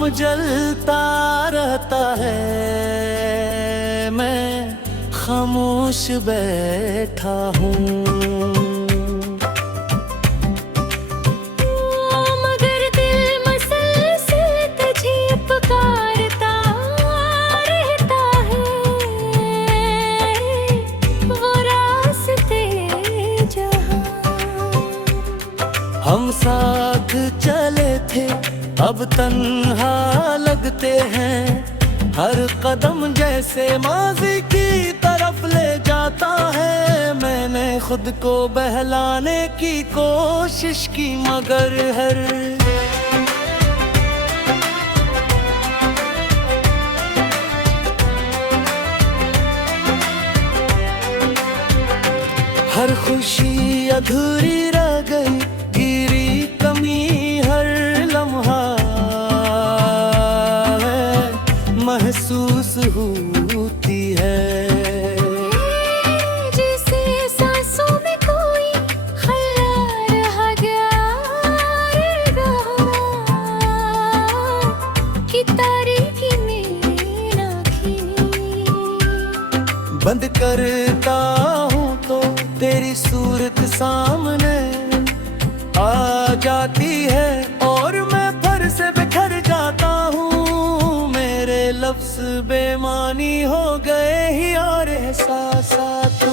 नाम जलता रहता है, मैं खामोश बैठा हूँ। मगर दिल मसलसल तुझे पुकारता रहता है, वो रास्ते जहाँ हम साथ चले थे अब तन्हा लगते हैं, हर कदम जैसे माज़ी की तरफ ले जाता है। मैंने खुद को बहलाने की कोशिश की मगर हर खुशी अधूरी रह गई, गिरी कमी हर लम्हा महसूस होती है। जैसे सांसों में कोई खला रह गया कि तारीकी में आँखें बंद करता हूँ तो तेरी सूरत सामने आ जाती है और मैं फिर से बिखर जाता हूँ। मेरे लफ्ज़ बेमानी हो गए ही और एहसासात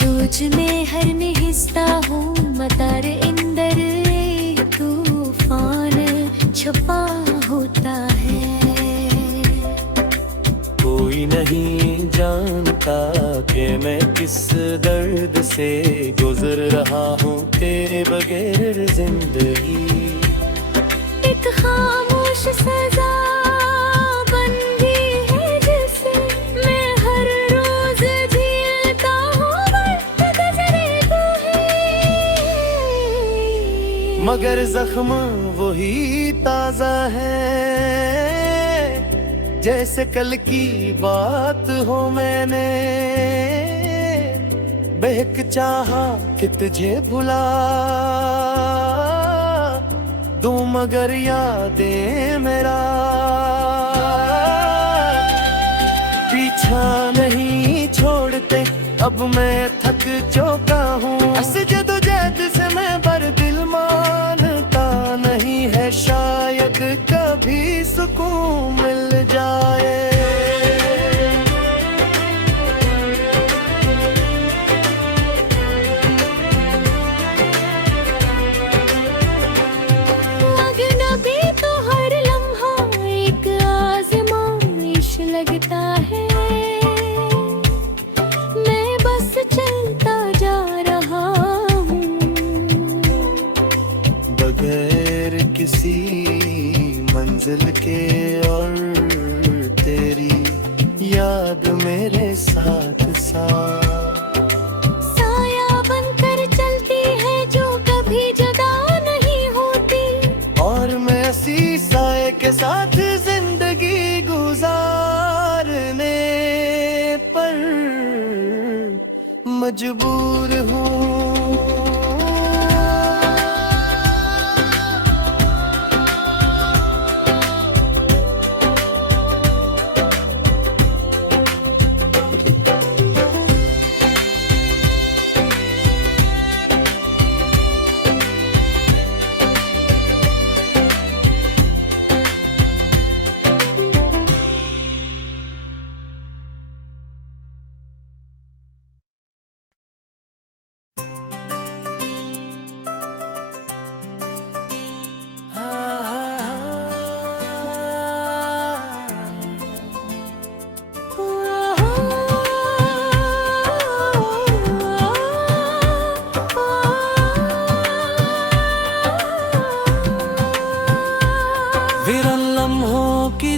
दूज में हर निहिस्ता हूँ मतर इंदर तूफान छुपा होता है। कोई नहीं जानता कि मैं किस दर्द से गुजर रहा हूँ तेरे बगैर जिंदगी। एक खामोश सजा बन गई है जिसे मैं हर रोज झेलता हूँ, वक्त गुजरे तो है मगर जख्म वही ताजा है जैसे कल की बात हो। मैंने बहक चाहा कि तुझे भुला दूं मगर यादें मेरा पीछा नहीं छोड़ते। अब मैं थक चुका हूँ इस जद्दोजहद से, मैं पर दिल मानता नहीं है, शायद कभी सुकून मिल जाए। अजनबी तो हर लम्हा एक आज़माइश लगता है, मैं बस चलता जा रहा हूँ बगैर किसी मंजिल के और तेरी याद मेरे साथ साथ साया बनकर चलती है जो कभी जुदा नहीं होती, और मैं इसी साए के साथ जिंदगी गुजारने पर मजबूर हूँ।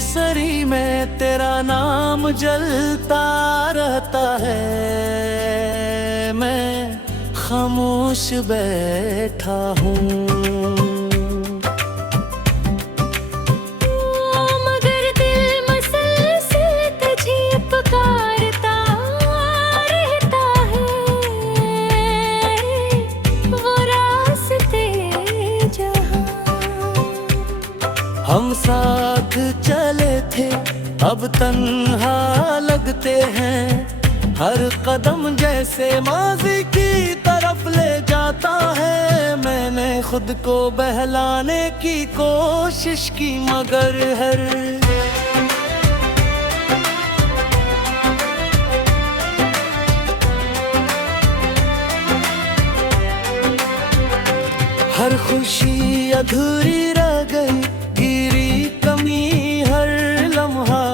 सरी में तेरा नाम जलता रहता है, मैं खामोश बैठा हूँ। मगर दिल मसलसल तुझे पुकारता रहता है, वो रास्ते जहाँ हम साथ चले थे अब तन्हा लगते हैं, हर कदम जैसे माजी की तरफ ले जाता है। मैंने खुद को बहलाने की कोशिश की मगर हर खुशी अधूरी रह गई, गिरी कमी हर लम्हा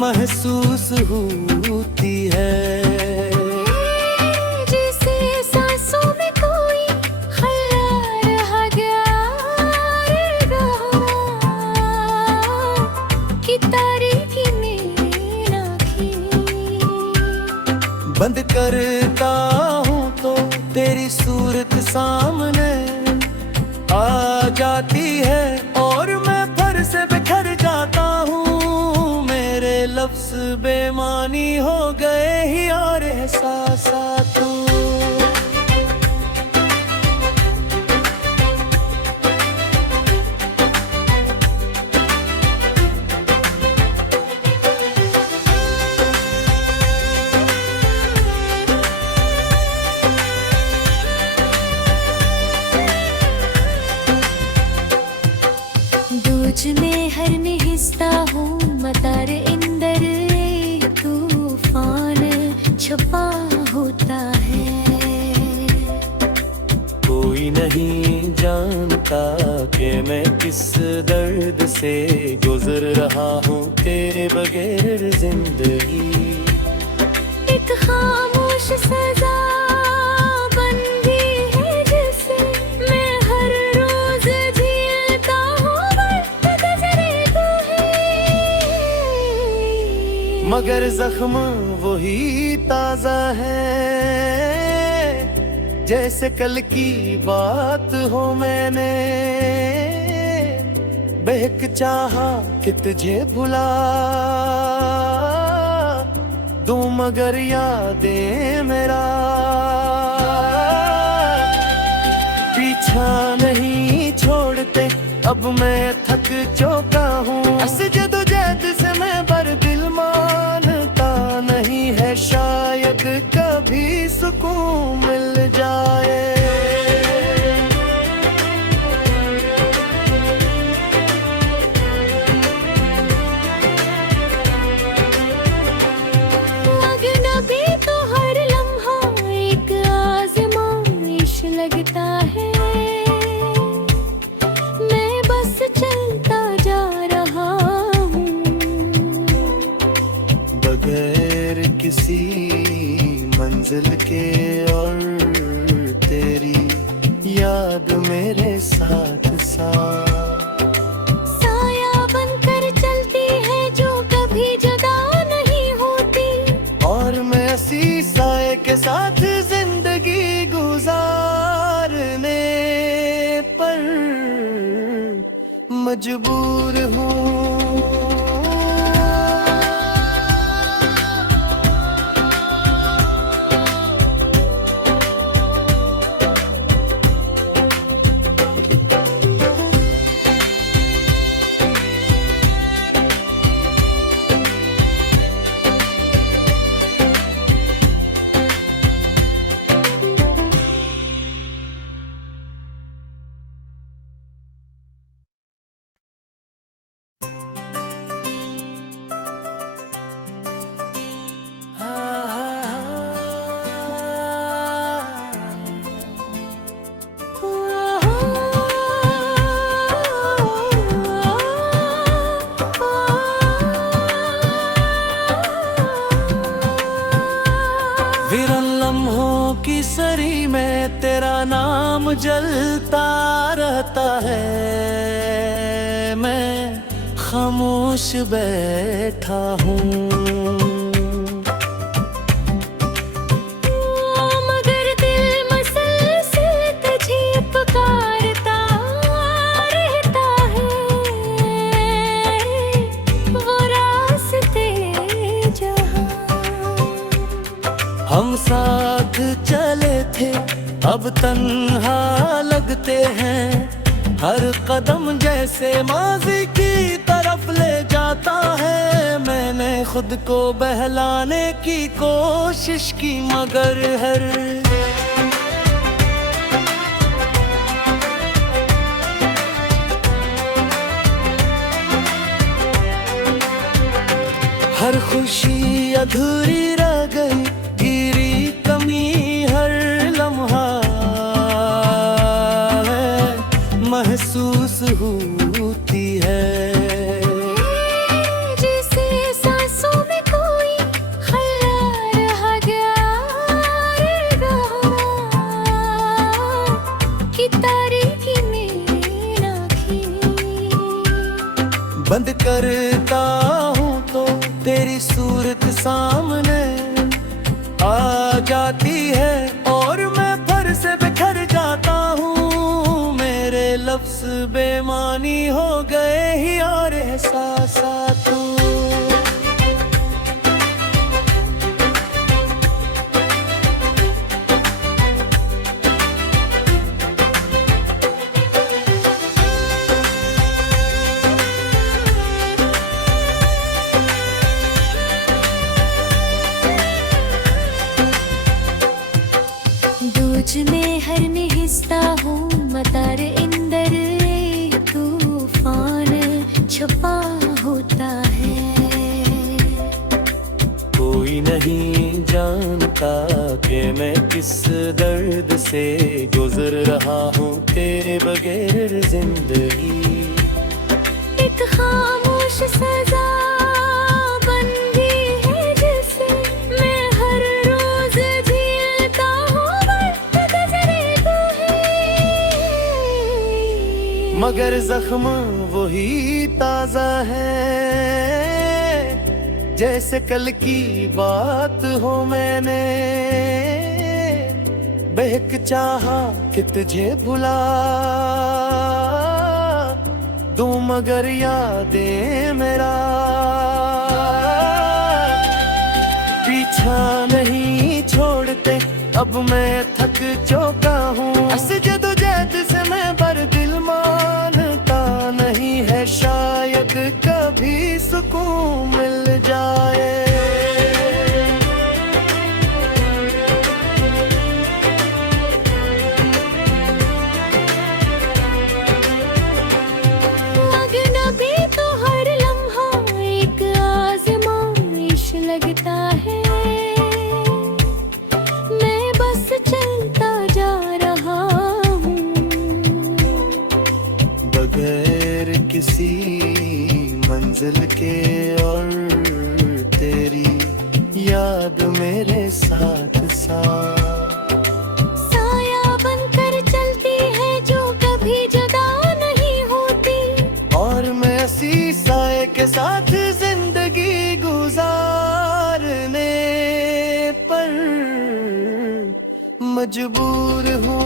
महसूस होती है। जैसे सांसों में कोई खला रह गया कि तारीकी में आँखें बंद करता हूँ तो तेरी सूरत सामने आ जाती है और मैं फिर से बिखर जाता हूँ। मेरे लफ्ज़ बेमानी हो गए ही और एहसासात दूज में हर निहिस्ता हूँ मतार इंदर तूफान छपा होता है। कोई नहीं जानता कि मैं किस दर्द से गुजर रहा हूँ तेरे बगैर जिंदगी। एक खामोश सजा बन गई है जिसे मैं हर रोज झेलता हूँ, वक्त गुजरे तो है मगर जख्म वही ताजा है जैसे कल की बात हो। मैंने बहक चाहा कि तुझे भुला दूं मगर यादें मेरा पीछा नहीं छोड़ते। अब मैं थक चुका हूँ इस जदोजहद से, मैं बर दिल मानता नहीं है, शायद कभी सुकून मिल जाए। अजनबी तो हर लम्हा एक आज़माइश लगता है, मैं बस चलता जा रहा हूँ बगैर किसी मंजिल के और तेरी याद मेरे साथ साथ साया बनकर चलती है जो कभी जुदा नहीं होती, और मैं इसी साए के साथ जिंदगी गुजारने पर मजबूर हूँ। विरन लम्हों की सरी में तेरा नाम जलता रहता है, मैं खामोश बैठा हूँ। तन्हा लगते हैं, हर कदम जैसे माजी की तरफ ले जाता है। मैंने खुद को बहलाने की कोशिश की, मगर हर खुशी अधूरी रह गई, गिरी कमी हर लम्हा है, महसूस होती है। जैसे सांसों में कोई खला रह गया कि तारीकी में आँखें बंद करता हूँ तो तेरी सूरत सामने आ जाती है, और मैं फिर से बिखर जाता हूँ। मेरे लफ्ज़ बेमानी हो गए ही और एहसासात तू। दूज में हर निहिस्ता हूँ मतार इंदर तूफान छपा होता है। कोई नहीं जानता कि मैं किस दर्द से गुजर रहा हूँ तेरे बगैर जिंदगी। एक खामोश सजा बंदी है जिसे मैं हर रोज झेलता हूँ, वक्त गुजरे तो है मगर जख्म वही ताजा है, जैसे कल की बात हो। मैंने बहक चाहा कि तुझे भुला दूं, मगर यादें मेरा पीछा नहीं छोड़ते। अब मैं थक चुका हूँ, इस जदोजहद से मैं बरदिल मानता नहीं है, शायद कभी सुकून मिल जाए। अजनबी तो हर लम्हा एक आज़माइश लगता है, मैं बस चलता जा रहा हूँ बगैर किसी मंजिल के, और तेरी याद मेरे साथ साथ साया बनकर चलती है जो कभी जुदा नहीं होती, और मैं इसी साए के साथ जिंदगी गुजारने पर मजबूर हूँ।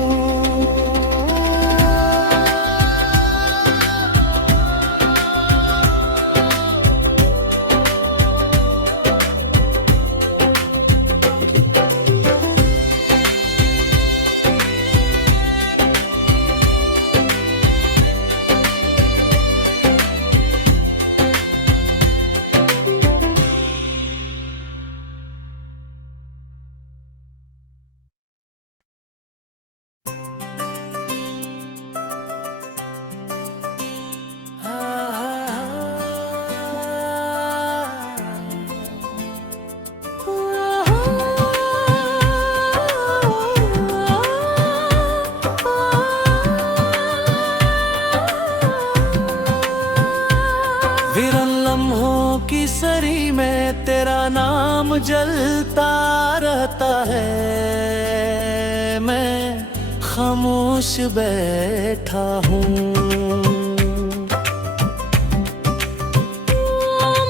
विरन लम्हों की सरी में तेरा नाम जलता रहता है, मैं खामोश बैठा हूँ।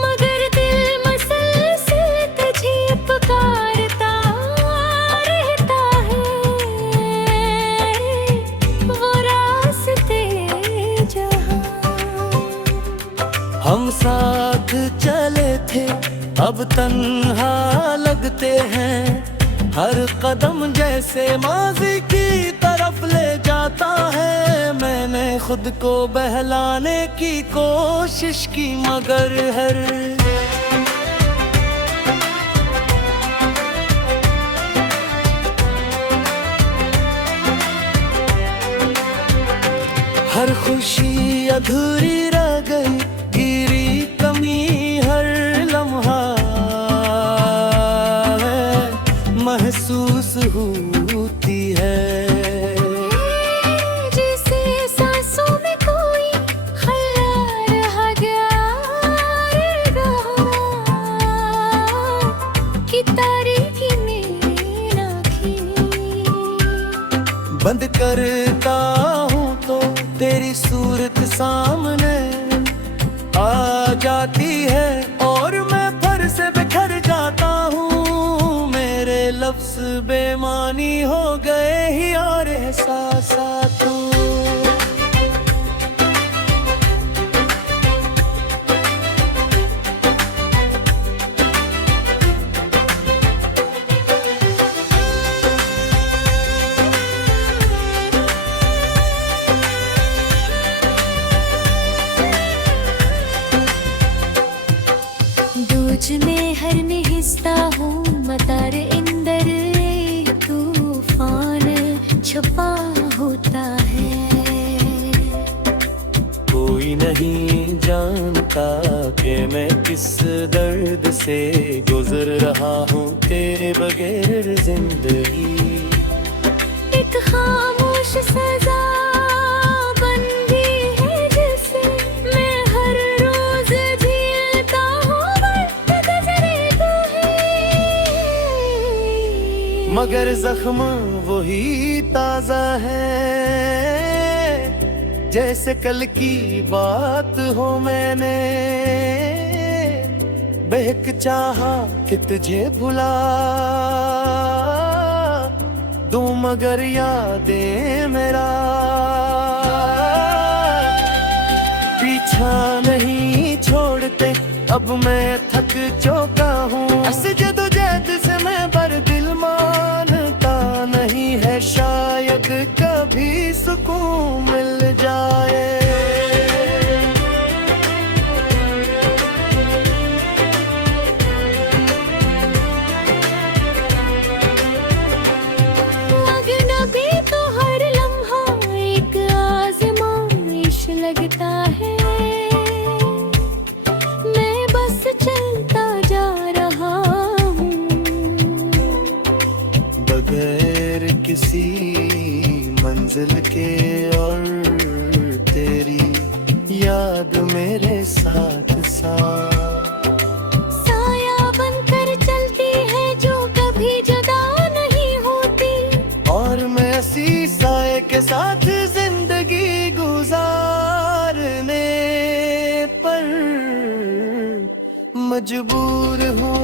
मगर दिल मसलसल तुझे पुकारता रहता है, वो रास्ते जहाँ हम साथ चले थे अब तन्हा लगते हैं, हर कदम जैसे माजी की तरफ ले जाता है। मैंने खुद को बहलाने की कोशिश की मगर हर खुशी अधूरी रह गई, गिरी कमी हर लम्हा है, महसूस होती है। जैसे सांसों में कोई खला रह गया कि तारीकी में राखी बंद करता हूँ तो तेरी सूरत सामने आ जाती है और मैं फिर से बिखर जाता हूँ। मेरे लफ्ज़ बेमानी हो गए ही और एहसासात में हर निहिस्ता हूँ मतार इंदर तूफान छपा होता है। कोई नहीं जानता कि मैं किस दर्द से गुजर रहा हूँ तेरे बगैर जिंदगी। एक खामोश सजा बंदी है जिसे मैं हर रोज झेलता हूँ, मगर जख्म वही ताजा है जैसे कल की बात हो। मैंने बहक चाहा कि तुझे भुला दूं मगर यादें मेरा पीछा नहीं छोड़ते। अब मैं थक चुका हूँ इस जदोजहद से, मैं बर दिल मानता नहीं है, शायद कभी सुकून मिल जाए। लगना भी तो हर लम्हा एक आज़माइश लगता है। मैं बस चलता जा रहा हूँ बगैर किसी मंजिल के और तेरी याद मेरे साथ साथ साया बनकर चलती है जो कभी जुदा नहीं होती। और मैं इसी साए के साथ जिंदगी गुजारने पर मजबूर हूँ।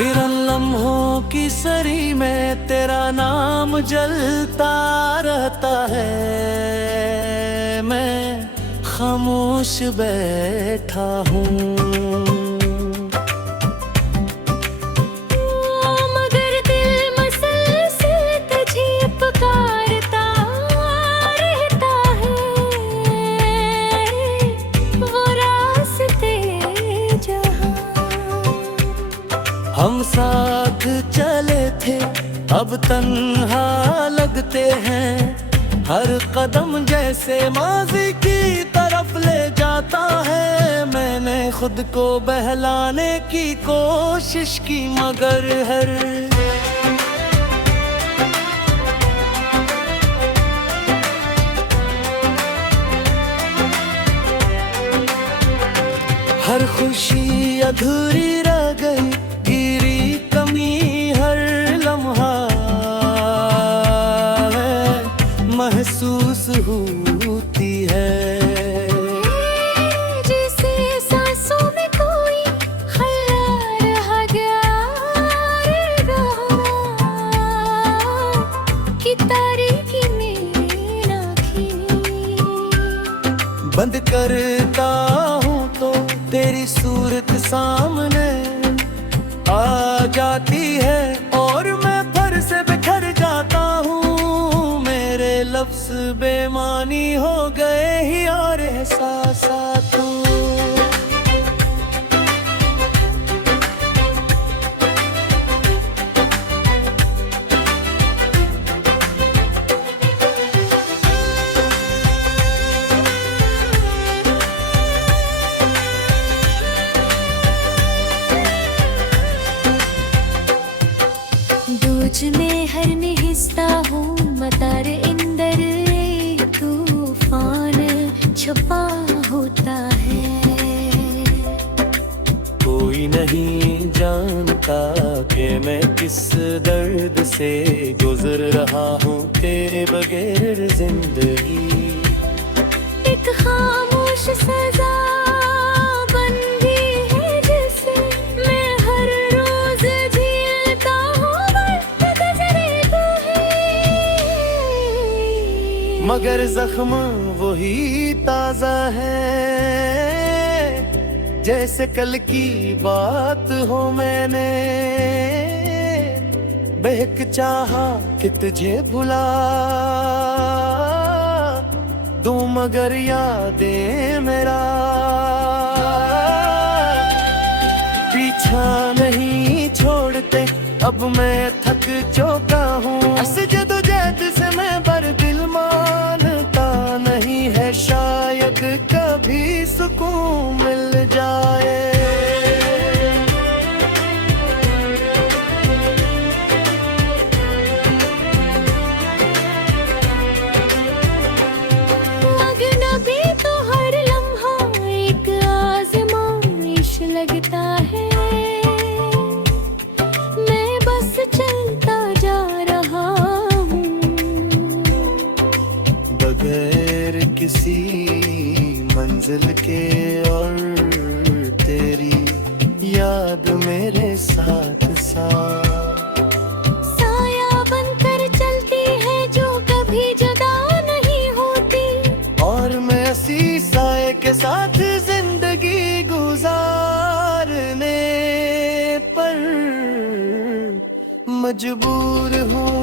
विरन लम्हों की सरी में तेरा नाम जलता रहता है। मैं खामोश बैठा हूँ मगर दिल मसलसल तुझे पुकारता रहता है। वो रास्ते जहाँ हम साथ चले थे अब तन्हा लगते हैं। हर कदम जैसे माजी की तरफ ले जाता है। मैंने खुद को बहलाने की कोशिश की, मगर हर खुशी अधूरी रह गई, गिरी कमी हर लम्हा है, महसूस होती है। जैसे सांसों में कोई खला रह गया कि तारीकी में आँखें बंद करता हूँ तो तेरी सूरत सामने आ जाती है, और मैं फिर से बिखर जाता हूँ। मेरे लफ्ज़ बेमानी हो गए ही और एहसासात तू। दूज में हर निहिस्ता हूँ मतार इंदर तूफान छुपा होता है। कोई नहीं जानता कि मैं किस दर्द से गुजर रहा हूँ तेरे बगैर जिंदगी। एक खामोश सजा बंदी है जिसे मैं हर रोज झेलता हूँ, वक्त गुजरे तो है मगर जख्म वही ताजा है, जैसे कल की बात हो। मैंने बहक चाहा कि तुझे भुला दूं, मगर यादें मेरा पीछा नहीं छोड़ते। अब मैं थक चुका हूँ, इस जदोजहद से मैं बरदिल मानता नहीं है, शायद कभी सुकून मिल जाए। अजनबी तो हर लम्हा एक आज़माइश लगता है, मैं बस चलता जा रहा हूँ बगैर किसी मंजिल के, और तेरी याद मेरे साथ साथ साया बनकर चलती है जो कभी जुदा नहीं होती, और मैं इसी साए के साथ जिंदगी गुजारने पर मजबूर हूँ।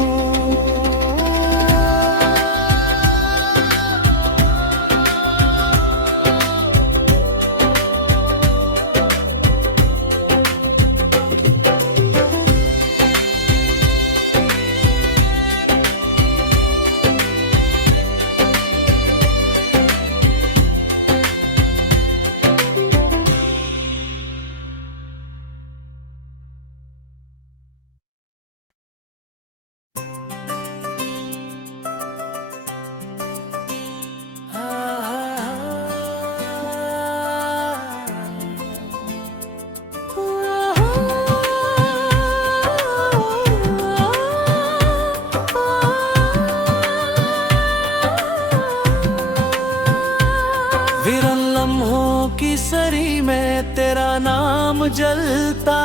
विरन लम्हों की सरी में तेरा नाम जलता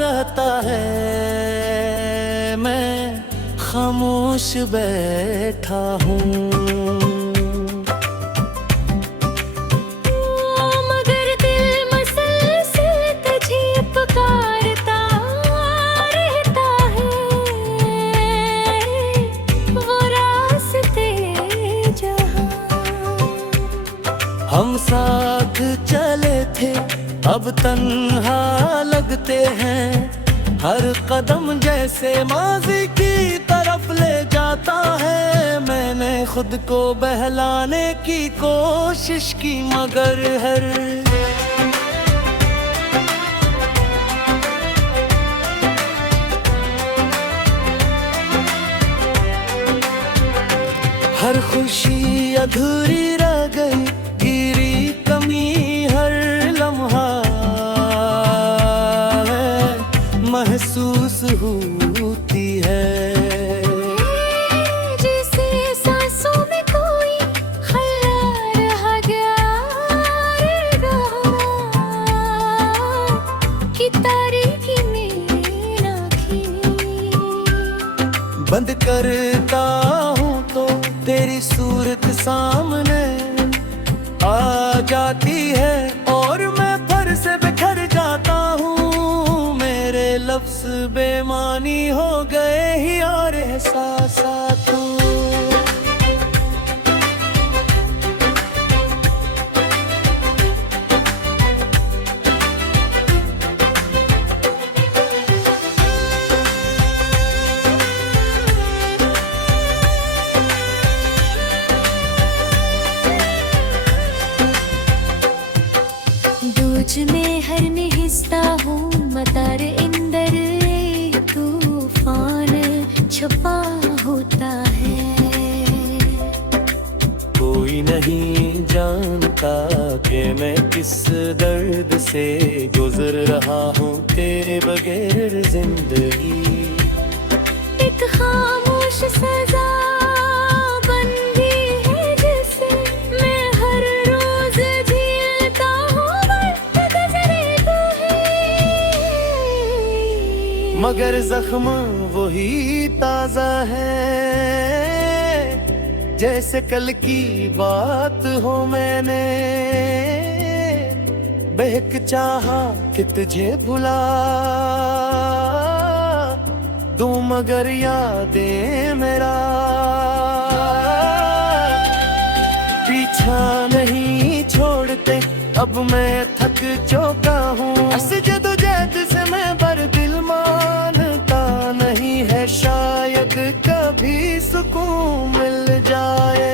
रहता है, मैं खामोश बैठा हूँ। मगर दिल मसलसल तुझे पुकारता रहता है, वो रास्ते जहाँ हम साथ चले थे अब तन्हा लगते हैं, हर कदम जैसे माजी की तरफ ले जाता है। मैंने खुद को बहलाने की कोशिश की, मगर हर खुशी अधूरी रह गई, गिरी कमी हर लम्हा है, महसूस होती है। जैसे सांसों में कोई खला रह गया कि तारीकी में आँखें बंद करता हूँ तो तेरी सूरत सामने आ जाती है, और मैं फिर से बिखर जाता हूँ। मेरे लफ्ज़ बेमानी हो गए ही और एहसासात तू। दूज में हर निहिस्ता हूँ मतार इंदर तूफान छपा होता है। कोई नहीं जानता कि मैं किस दर्द से गुजर रहा हूँ तेरे बगैर जिंदगी। एक खामोश सजा बंदी है जिसे मैं हर रोज झेलता हूँ, वक्त गुजरे तो है मगर जख्म वही ताजा है, जैसे कल की बात हो। मैंने बहक चाहा कि तुझे भुला दूं, मगर यादें मेरा पीछा नहीं छोड़ते। अब मैं थक चुका हूँ, इस जदोजहद से मैं बरदिल मानता नहीं है, शायद कभी सुकून मिल जाए।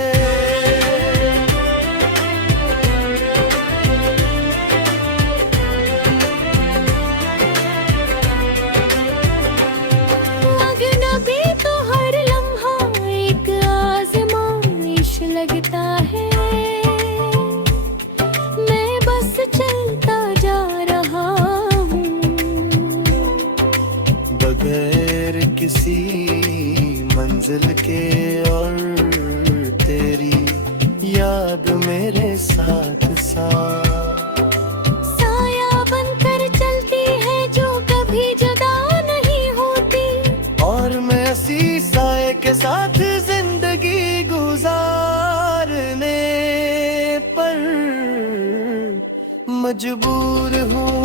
अजनबी तो हर लम्हा एक आज़माइश लगता है, मैं बस चलता जा रहा हूँ बगैर किसी मंजिल के, और तेरी याद मेरे साथ साथ साया बनकर चलती है जो कभी जुदा नहीं होती, और मैं इसी साए के साथ जिंदगी गुजारने पर मजबूर हूँ।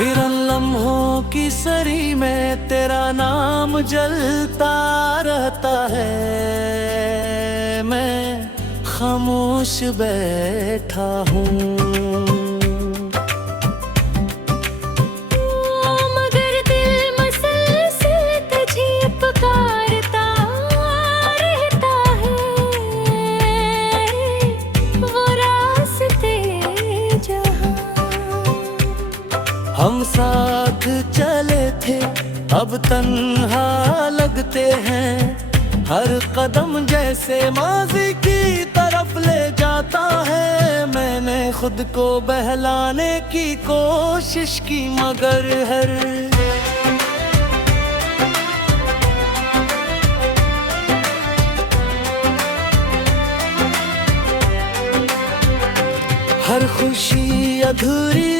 विरन लम्हों की सरी में तेरा नाम जलता रहता है, मैं खामोश बैठा हूँ। मगर दिल मसलसल तुझे पुकारता रहता है, वो रास्ते जहाँ हम साथ चले थे अब तन्हा लगते हैं, हर कदम जैसे माजी की तरफ ले जाता है। मैंने खुद को बहलाने की कोशिश की, मगर हर खुशी अधूरी